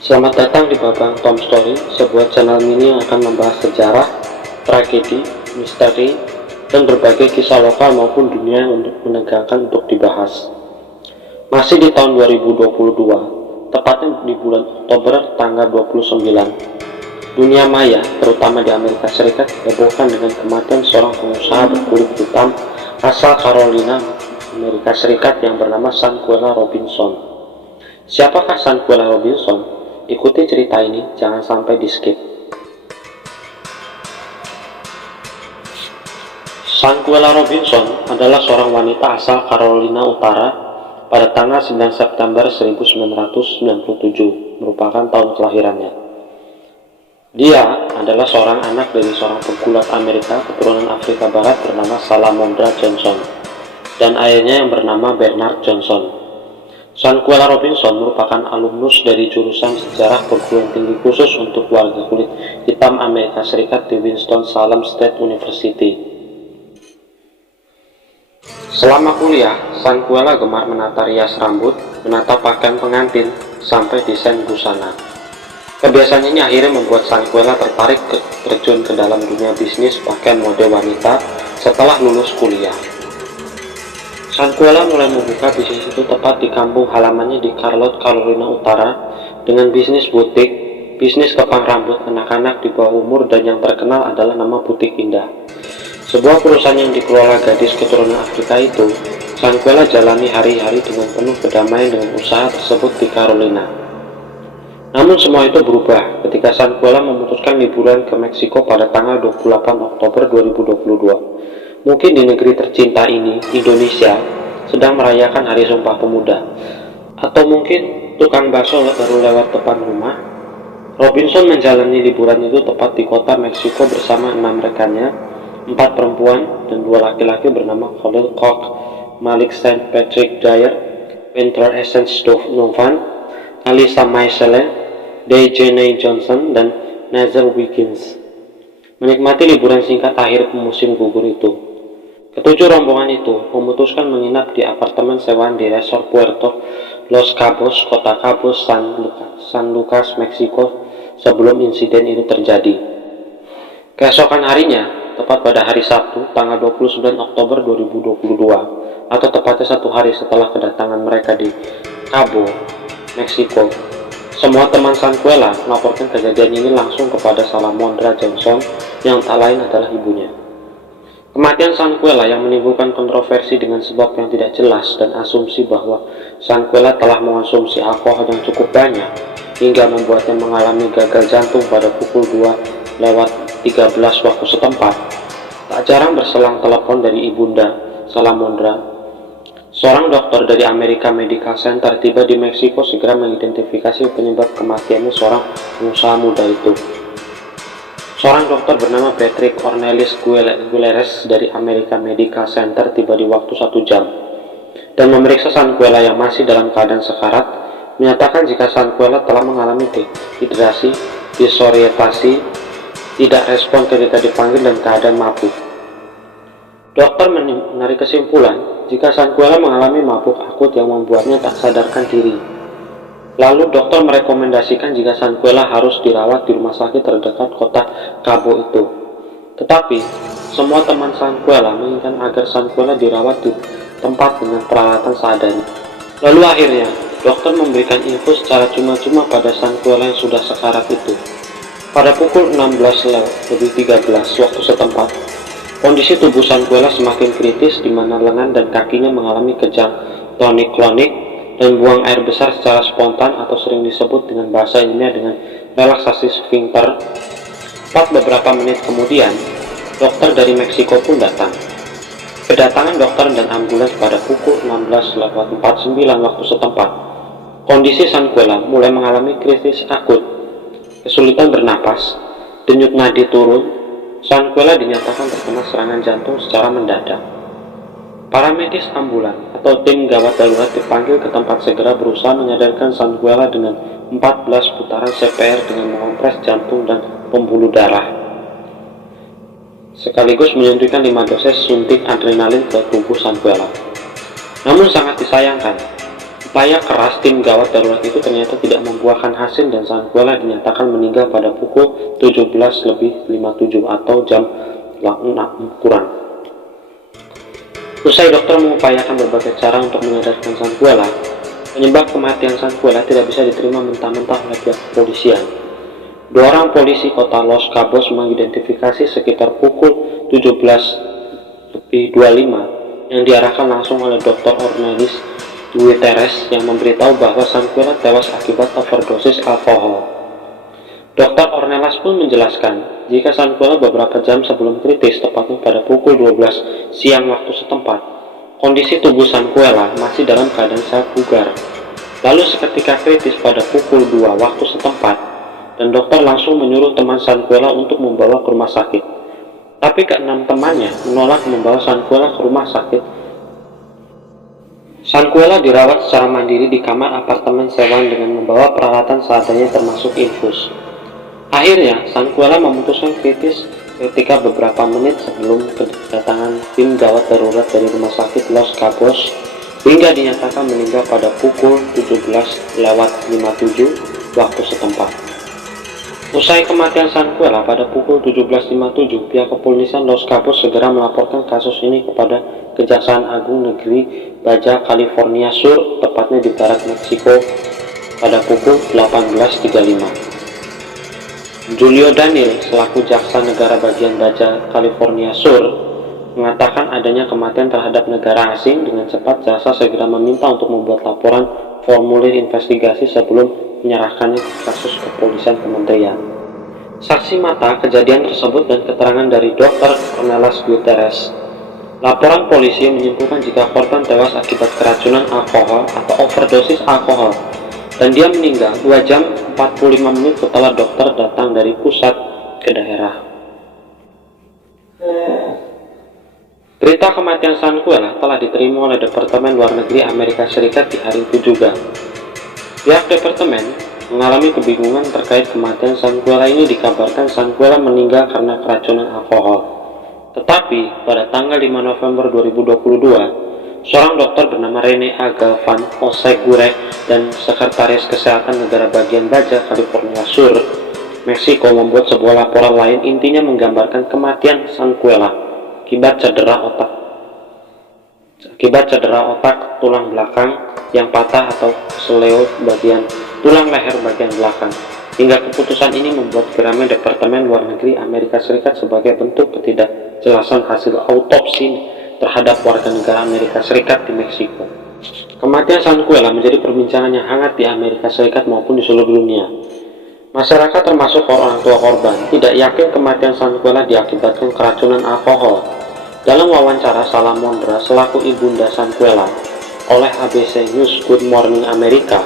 Selamat datang di Babang Tom Story, sebuah channel mini yang akan membahas sejarah, tragedi, misteri, dan berbagai kisah lokal maupun dunia untuk menegangkan untuk dibahas. Masih di tahun 2022, tepatnya di bulan Oktober tanggal 29, dunia maya, terutama di Amerika Serikat, dihebohkan dengan kematian seorang pengusaha berkulit hitam asal Carolina, Amerika Serikat yang bernama Sanquela Robinson. Siapakah Sanquela Robinson? Ikuti cerita ini, jangan sampai di skip. Sanquela Robinson adalah seorang wanita asal Carolina Utara pada tanggal 9 September 1997, merupakan tahun kelahirannya. Dia adalah seorang anak dari seorang pegulat Amerika keturunan Afrika Barat bernama Salamondra Johnson dan ayahnya yang bernama Bernard Johnson. Sanquela Robinson merupakan alumnus dari jurusan sejarah perguruan tinggi khusus untuk warga kulit hitam Amerika Serikat di Winston-Salem State University. Selama kuliah, Sanquela gemar menata rias rambut, menata pakaian pengantin, sampai desain busana. Kebiasaan ini akhirnya membuat Sanquela tertarik terjun ke dalam dunia bisnis pakaian mode wanita setelah lulus kuliah. Sanquela mulai membuka bisnis itu tepat di kampung halamannya di Charlotte, Carolina Utara, dengan bisnis butik, bisnis kepang rambut anak-anak di bawah umur, dan yang terkenal adalah nama Butik Indah. Sebuah perusahaan yang dikelola gadis keturunan Afrika itu, Sanquela jalani hari-hari dengan penuh kedamaian dengan usaha tersebut di Carolina. Namun semua itu berubah ketika Sanquela memutuskan liburan ke Meksiko pada tanggal 28 Oktober 2022. Mungkin di negeri tercinta ini, Indonesia, sedang merayakan Hari Sumpah Pemuda. Atau mungkin tukang bakso baru lewat depan rumah. Robinson menjalani liburan itu tepat di kota Meksiko bersama 6 rekannya, 4 perempuan dan 2 laki-laki bernama Khalil Koch, Malik St. Patrick Dyer, Winter Essence Donovan, Alisa Maisele, Dejene Johnson, dan Nazel Wiggins. Menikmati liburan singkat akhir musim gugur itu, ketujuh rombongan itu memutuskan menginap di apartemen sewaan di resort Puerto Los Cabos, kota Cabos, San Lucas, Meksiko sebelum insiden itu terjadi. Keesokan harinya, tepat pada hari Sabtu, tanggal 29 Oktober 2022, atau tepatnya 1 hari setelah kedatangan mereka di Cabo, Meksiko, semua teman Sanquela melaporkan kejadian ini langsung kepada Salamondra Johnson yang tak lain adalah ibunya. Kematian Sanquela yang menimbulkan kontroversi dengan sebab yang tidak jelas dan asumsi bahwa Sanquela telah mengonsumsi alkohol yang cukup banyak hingga membuatnya mengalami gagal jantung pada pukul 2:13 waktu setempat. Tak jarang berselang telepon dari ibunda Salamondra. Seorang dokter dari American Medical Center tiba di Meksiko segera mengidentifikasi penyebab kematiannya seorang pengusaha muda itu. Seorang dokter bernama Patrick Cornelis Guilleres dari American Medical Center tiba di waktu 1 jam dan memeriksa Sanquela yang masih dalam keadaan sekarat, menyatakan jika Sanquela telah mengalami dehidrasi, disorientasi, tidak respon ketika dipanggil, dan keadaan mabuk. Dokter menarik kesimpulan jika Sanquela mengalami mabuk akut yang membuatnya tak sadarkan diri. Lalu dokter merekomendasikan jika Sanquela harus dirawat di rumah sakit terdekat kota Cabo itu. Tetapi, semua teman Sanquela menginginkan agar Sanquela dirawat di tempat dengan peralatan seadanya. Lalu akhirnya, dokter memberikan infus secara cuma-cuma pada Sanquela yang sudah sekarat itu. Pada pukul 16:13 waktu setempat, kondisi tubuh Sanquela semakin kritis di mana lengan dan kakinya mengalami kejang tonik-klonik dan buang air besar secara spontan atau sering disebut dengan bahasa ilmiah dengan relaksasi sphincter. Beberapa menit kemudian, dokter dari Meksiko pun datang. Kedatangan dokter dan ambulans pada pukul 16:49 waktu setempat. Kondisi Sanquela mulai mengalami krisis akut, kesulitan bernapas, denyut nadi turun. Sanquela dinyatakan terkena serangan jantung secara mendadak. Para medis ambulan atau tim gawat darurat dipanggil ke tempat segera berusaha menyadarkan Sanquela dengan 14 putaran CPR dengan mengompres jantung dan pembuluh darah, sekaligus menyuntikkan 5 dosis suntik adrenalin ke tubuh Sanquela. Namun sangat disayangkan, Upaya keras tim gawat darurat itu ternyata tidak membuahkan hasil dan Sanquela dinyatakan meninggal pada pukul 17:57 atau jam 6 kurang. Usai dokter mengupayakan berbagai cara untuk menyadarkan Sanquela, penyebab kematian Sanquela tidak bisa diterima mentah-mentah oleh pihak kepolisian. Dua orang polisi kota Los Cabos mengidentifikasi sekitar pukul 17:25 yang diarahkan langsung oleh Dr. Ornelas Gutierrez yang memberitahu bahwa Sanquela tewas akibat overdosis alkohol. Dr. Ornelas pun menjelaskan jika Sanquela beberapa jam sebelum kritis, tepatnya pada pukul 12 siang waktu setempat, kondisi tubuh Sanquela masih dalam keadaan sehat bugar. Lalu seketika kritis pada pukul 2 waktu setempat, dan dokter langsung menyuruh teman Sanquela untuk membawa ke rumah sakit. Tapi keenam temannya menolak membawa Sanquela ke rumah sakit. Sanquela dirawat secara mandiri di kamar apartemen sewaan dengan membawa peralatan seadanya termasuk infus. Akhirnya, Sanquela memutuskan kritis ketika beberapa menit sebelum kedatangan tim gawat darurat dari rumah sakit Los Cabos hingga dinyatakan meninggal pada pukul 17:57 waktu setempat. Usai kematian Sanquela pada pukul 17:57, pihak kepolisian Los Cabos segera melaporkan kasus ini kepada Kejaksaan Agung Negeri Baja California Sur, tepatnya di barat Meksiko, pada pukul 18:35. Julio Daniel, selaku Jaksa Negara bagian Baja California Sur, mengatakan adanya kematian terhadap negara asing. Dengan cepat, jaksa segera meminta untuk membuat laporan formulir investigasi sebelum menyerahkannya ke kasus kepolisian kementerian. Saksi mata kejadian tersebut dan keterangan dari Dr. Ornelas Gutierrez. Laporan polisi menyimpulkan jika korban tewas akibat keracunan alkohol atau overdosis alkohol, dan dia meninggal 2 jam 45 menit setelah dokter datang dari pusat ke daerah. Berita kematian Sanquela telah diterima oleh Departemen Luar Negeri Amerika Serikat di hari itu juga. Pihak departemen mengalami kebingungan terkait kematian Sanquela ini. Dikabarkan Sanquela meninggal karena keracunan alkohol. Tetapi pada tanggal 5 November 2022, seorang dokter bernama Rene A. Galvan Oseguren dan Sekretaris Kesehatan Negara bagian Baja California Sur, Meksiko membuat sebuah laporan lain, intinya menggambarkan kematian Sanquela akibat cedera otak tulang belakang yang patah atau kesleo bagian tulang leher bagian belakang. Hingga keputusan ini membuat geramnya Departemen Luar Negeri Amerika Serikat sebagai bentuk ketidakjelasan hasil autopsi terhadap warga negara Amerika Serikat di Meksiko. Kematian Sanquela menjadi perbincangan yang hangat di Amerika Serikat maupun di seluruh dunia. Masyarakat termasuk orang tua korban tidak yakin kematian Sanquela diakibatkan keracunan alkohol. Dalam wawancara Salamondra selaku ibunda Sanquela oleh ABC News Good Morning America,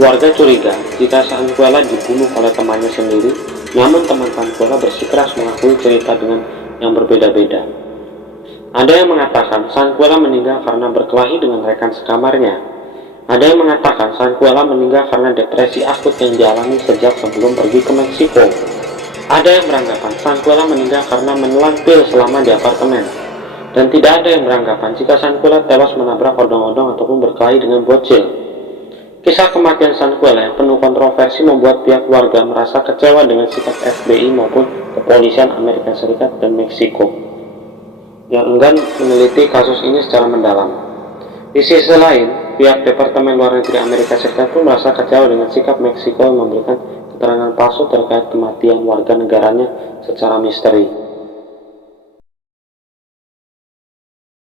warga curiga jika Sanquela dibunuh oleh temannya sendiri, namun teman Sanquela bersikeras mengakui cerita dengan yang berbeda-beda. Ada yang mengatakan Sanquela meninggal karena berkelahi dengan rekan sekamarnya. Ada yang mengatakan Sanquela meninggal karena depresi akut yang dialami sejak sebelum pergi ke Meksiko. Ada yang beranggapan Sanquela meninggal karena menelan pil selama di apartemen. Dan tidak ada yang beranggapan jika Sanquela tewas menabrak odong-odong ataupun berkelahi dengan bocil. Kisah kematian Sanquela yang penuh kontroversi membuat pihak keluarga merasa kecewa dengan sikap FBI maupun kepolisian Amerika Serikat dan Meksiko yang enggan meneliti kasus ini secara mendalam. Di sisi lain, pihak Departemen Luar Negeri Amerika Serikat pun merasa kecewa dengan sikap Meksiko yang memberikan keterangan palsu terkait kematian warga negaranya secara misteri.